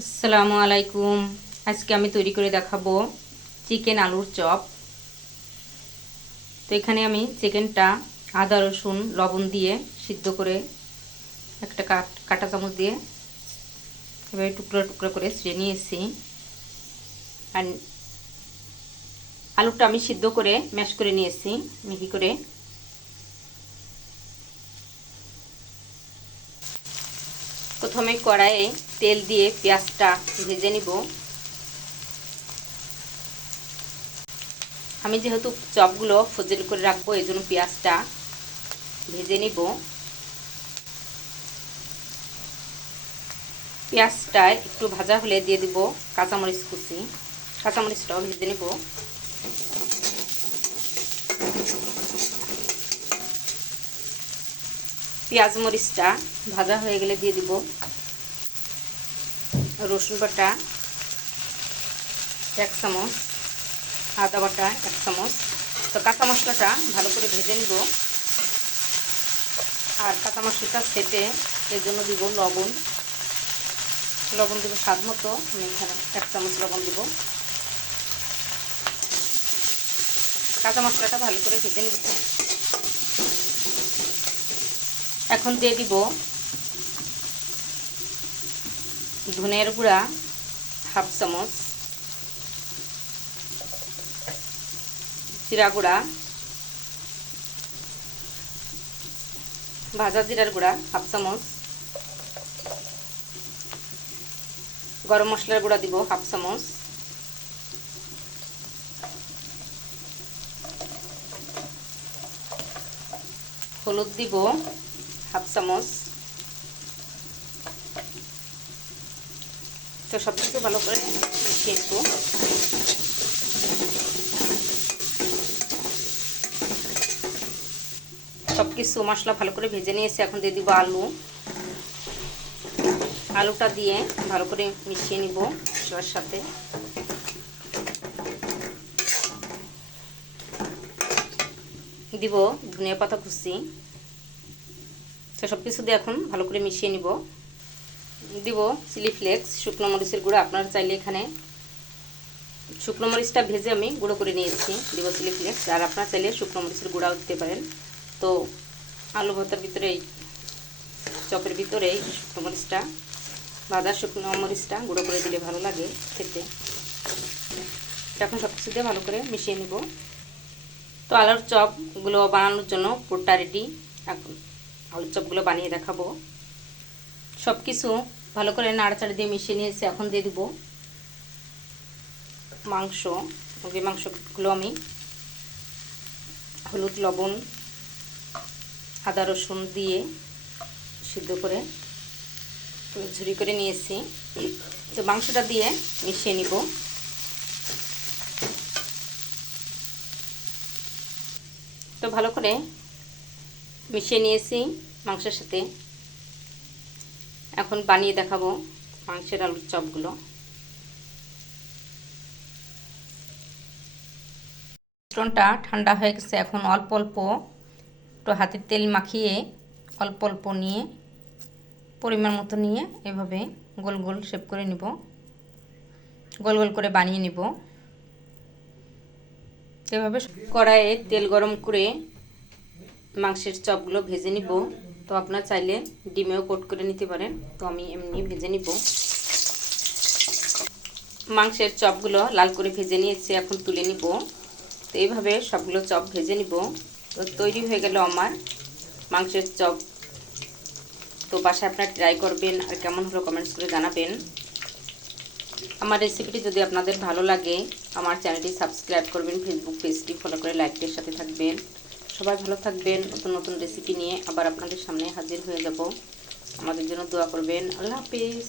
আসসালামু আলাইকুম। আজকে আমি তৈরি করে দেখাবো চিকেন আলুর চপ। তো এখানে আমি চিকেনটা আদা রসুন লবণ দিয়ে সিদ্ধ করে একটা কাঁটা চামচ দিয়ে এভাবে টুকরো টুকরো করে ছিঁড়ে নিয়েছি। আর আলুটা আমি সিদ্ধ করে ম্যাশ করে নিয়েছি মিহি করে। প্রথমে কড়াইয়ে তেল দিয়ে পেঁয়াজটা ভেজে নিব। আমি যেহেতু চপগুলো ফ্রোজেন করে রাখবো এই জন্য পেঁয়াজটা ভেজে নিব। পেঁয়াজটা একটু ভাজা হলে দিয়ে দিব কাঁচামরিচ কুচি। কাঁচামরিচটাও ভেজে নিব। পেঁয়াজ মরিচটা ভাজা হয়ে গেলে দিয়ে দিব রসুন বাটা 1 চামচ, আদা বাটা 1 চামচ। তো কাঁচা মশলাটা ভালো করে ভেজে নিব। আর কাঁচা মশলাটা ছেটে এর জন্য দিব লবণ। লবণ দিব স্বাদ মতো। আমি এখানে 1 চামচ লবণ দিব। কাঁচা মশলাটা ভালো করে ভেজে নিব। এখন দিয়ে দিব ধনিয়ার গুঁড়া 1/2 চামচ, জিরা গুঁড়া, ভাজা জিরার গুঁড়া 1/2 চামচ, গরম মশলার গুঁড়া দিব 1/2 চামচ, হলুদ দিব 1/2 চামচ। তো সব কিছু ভালো করে মিশিয়ে নেব। সব কিছু মশলা ভালো করে ভেজে নিয়েছি। এখন দিয়ে দিব আলু। আলুটা দিয়ে ভালো করে মিশিয়ে নিব মশলার সাথে। দিব ধনিয়া পাতা কুচি। তো সব কিছু দিয়ে এখন ভালো করে মিশিয়ে নিব। দিব চিলি ফ্লেক্স, শুকনো মরিচের গুঁড়ো। আপনারা চাইলে এখানে শুকনো মরিচটা ভেজে আমি গুঁড়ো করে নিয়েছি, দিব চিলি ফ্লেক্স। আর আপনারা চাইলে শুকনো মরিচের গুঁড়াও দিতে পারেন। তো আলু ভর্তার ভিতরে চপের ভিতরে শুকনো মরিচটা, ভাজা শুকনো মরিচটা গুঁড়ো করে দিলে ভালো লাগে খেতে। এখন সব কিছু দিয়ে ভালো করে মিশিয়ে নিব। তো আলুর চপগুলো বানানোর জন্য পুরোটা রেডি। এখন আলুর চপগুলো বানিয়ে দেখাবো। সব কিছু ভালো করে নাড়াচাড়া দিয়ে মিশিয়ে নিয়েছি। এখন দিয়ে দিব মাংস। মুরগির মাংসগুলো আমি হলুদ লবণ আদা রসুন দিয়ে সিদ্ধ করে ঝুরি করে নিয়েছি। তো মাংসটা দিয়ে মিশিয়ে নিব। তো ভালো করে মিশিয়ে নিয়েছি মাংসের সাথে। এখন বানিয়ে দেখাবো মাংসের আলুর চপগুলো। মিশ্রণটা ঠান্ডা হয়ে গেছে। এখন অল্প অল্প একটু হাতের তেল মাখিয়ে অল্প অল্প নিয়ে পরিমাণ মতো নিয়ে এভাবে গোল গোল শেপ করে নিব, গোল গোল করে বানিয়ে নিব। এভাবে কড়াইয়ে তেল গরম করে মাংসের চপগুলো ভেজে নিব। তো আপনারা চাইলে ডিমেও কোট করে নিতে পারেন। তো আমি এমনি ভেজে নিব। মাংসের চপগুলো লাল করে ভেজে নিয়েছি, এখন তুলে নিব। তো এইভাবে সবগুলো চপ ভেজে নিব। তো তৈরি হয়ে গেল আমার মাংসের চপ। তো বাসায় আপনারা ট্রাই করবেন আর কেমন হলো কমেন্টস করে জানাবেন। আমার রেসিপিটি যদি আপনাদের ভালো লাগে আমার চ্যানেলটি সাবস্ক্রাইব করবেন, ফেসবুক পেজটি ফলো করে লাইকের সাথে থাকবেন। সবাই ভালো থাকবেন। নতুন নতুন রেসিপি নিয়ে আবার আপনাদের সামনে হাজির হয়ে যাব। আমাদের জন্য দোয়া করবেন। আল্লাহ হাফেজ।